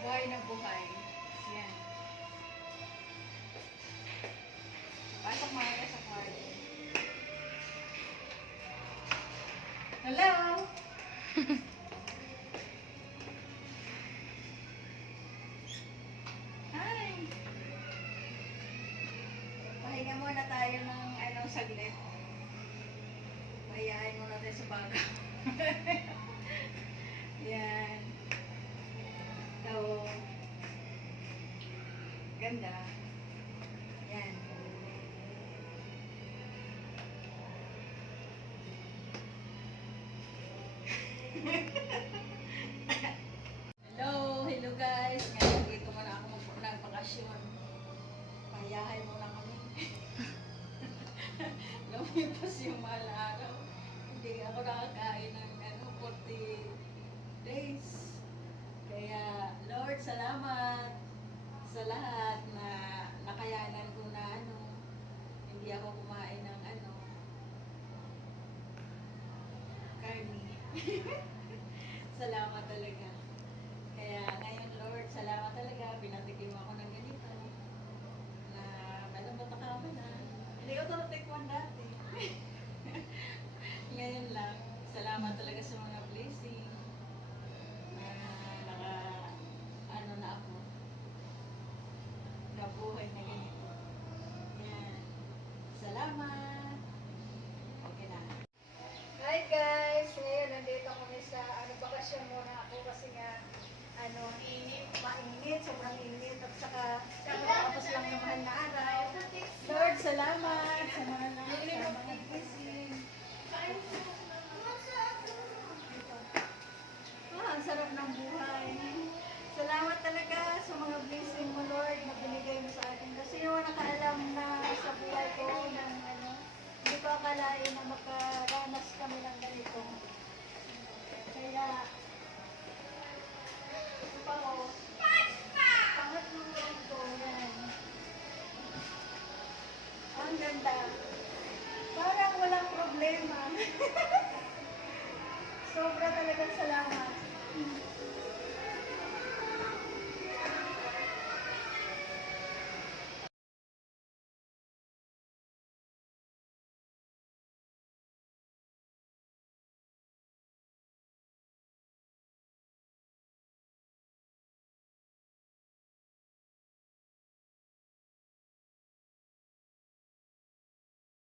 Buhay na buhay. Yan. Pasok mga ka sa kwarto. Hello? Hi! Pahinga muna tayo ng saglit. Pahiyain muna tayo sa baga. Yan. So, ganda. Yan. Hello guys. Ngayon dito muna ako magpakasyon. Payahay muna kami. Lumipas yung mahal na araw. Hindi ako nakakain ng 40 days. Kaya, Lord, salamat sa lahat na nakayanan ko na hindi ako kumain ng karni. Salamat talaga.